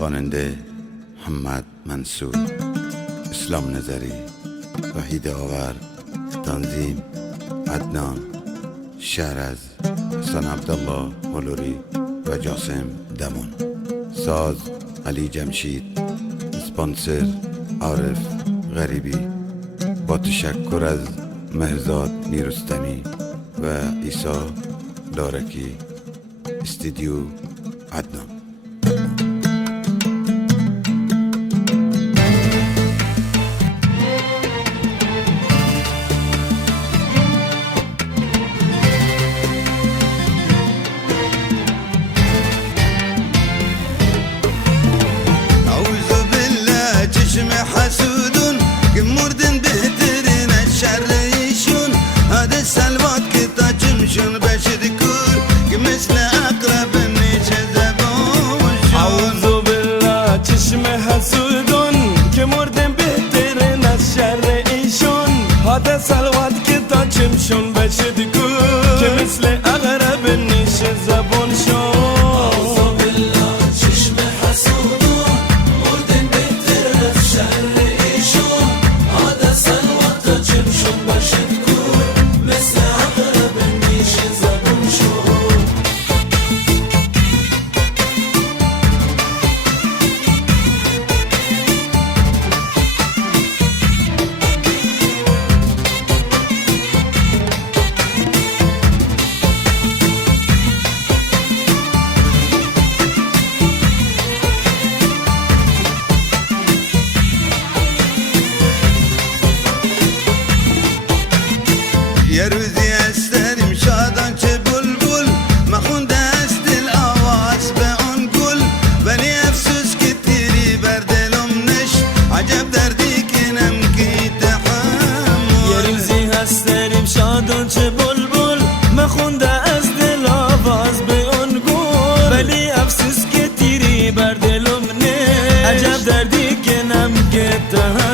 خواننده محمد منصور، اسلام نظری، وحید آور، تنظیم عدنان، شعر از حسن عبدالله هلوری و جاسم دمون، ساز علی جمشید، اسپانسر عارف غریبی، با تشکر از مهرزاد نیرستمی و عیسی دارکی، استودیو عدنان. حسودون مردن بهترین الشر ایشون هذا سلوات که تاچمشون بشد کور که مثل اقرب نیچه زبانشون. اعوذ بالله چشم حسودون که مردن بهترین الشر ایشون هذا سلوات که تاچمشون بشد کور که مثل اقرب نیچه زبانشون. یه روزی استریم شادان چه بلبل مخونده است دل آواز به اون گل ولی افسوس که تیری بر دلم نشت عجب دردی کنم که تحمل. یه روزی هستریم شادان چه بلبل مخونده از دل آواز به اون گل ولی افسوس که تیری بر دلم نشت عجب دردی کنم که تحمل.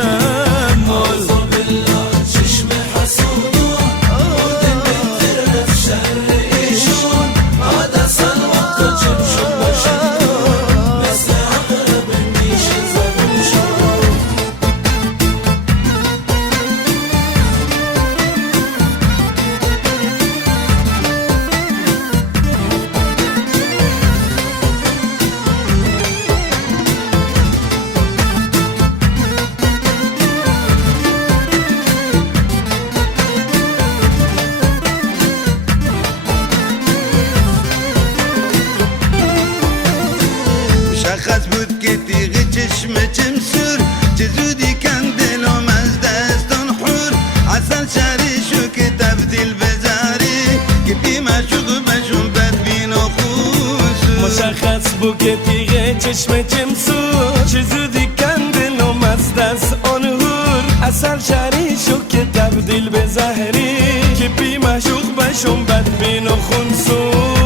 مشخص بود که تیغ چشم چمسور چه زودی کن دلم از دستان حور اصل شهری شو که تبدیل بذاری که بی مشوق بشون بدبین و خوصور. مشخص بود که تیغ چشم چمسور چه زودی کن دلم از دست آن حور اصل شهری شو که تبدیل به زهری که بی مشوق بشون بدبین و خونسور.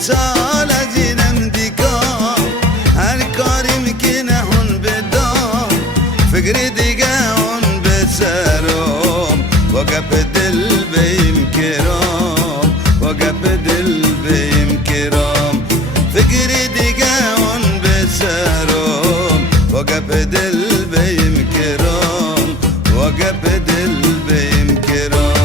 سال از اینم دیگم هر کاری میکنه هون بدم فکر دیگه هون به سرم با گپ دل بیم کرام با گپ دل بیم کرام فکر دیگه هون به سرم با گپ دل بیم کرام با گپ دل بیم کرام.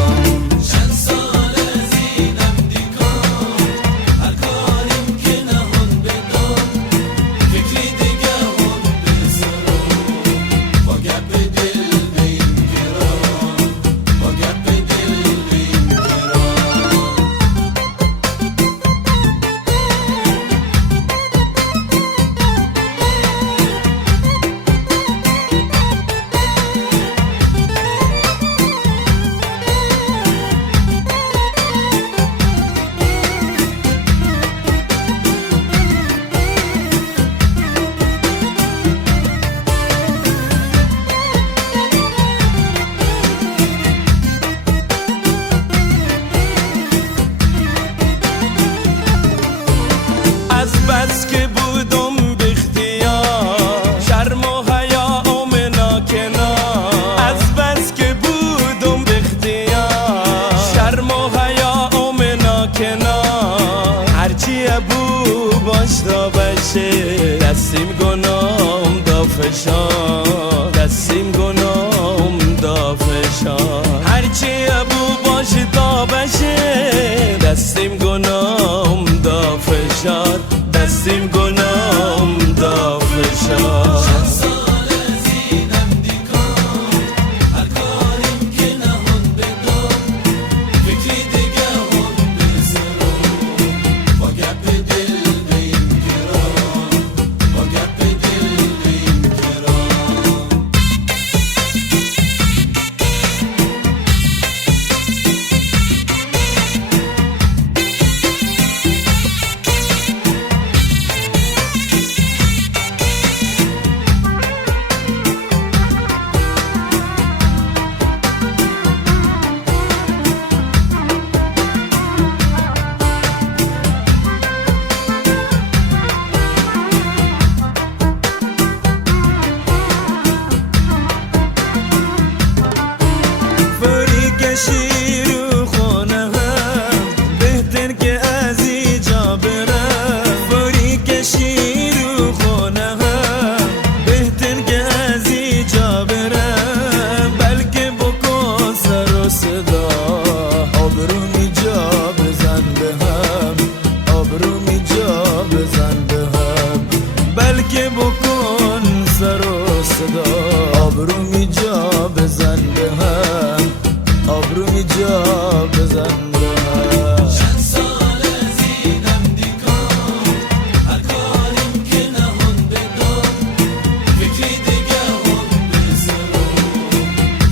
بس که بودم به اختیار شرم و حیام ناکنار از بس که بودم به اختیار شرم و حیام ناکنار هرچی ابو باش دا بشه دستیم گنام دا فشار دستیم گنام دا فشار هرچی ابو باش دا بشه دستیم گنام دا فشار دستیم گنام دا فشار شیر و خانه هم بهتر که از اینجا برم فوری که شیر و خانه هم بهتر که از اینجا برم بلکه بکن سر و صدا آبرومی جا بزن به هم آبرومی جا بزن به هم بلکه بکن سر و صدا آبرومی جا بزن به هم آبرومی جا بزن به چند سال از اینم دیگاه هر کاریم که نهان بدم فکری دیگه هم بزنم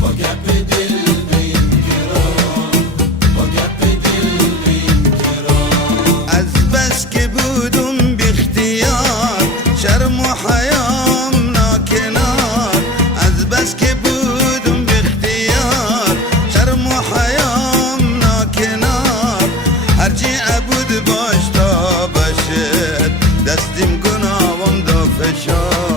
با گپ دل بیم گرام با گپ دل بیم گرام از بس که بودم بی اختیار شرم و حیام ناکنار از بس که بودم بی اختیار شرم و حیام ناکنار هرچی عبود باش تا بشه دستیم گناهم دا فشار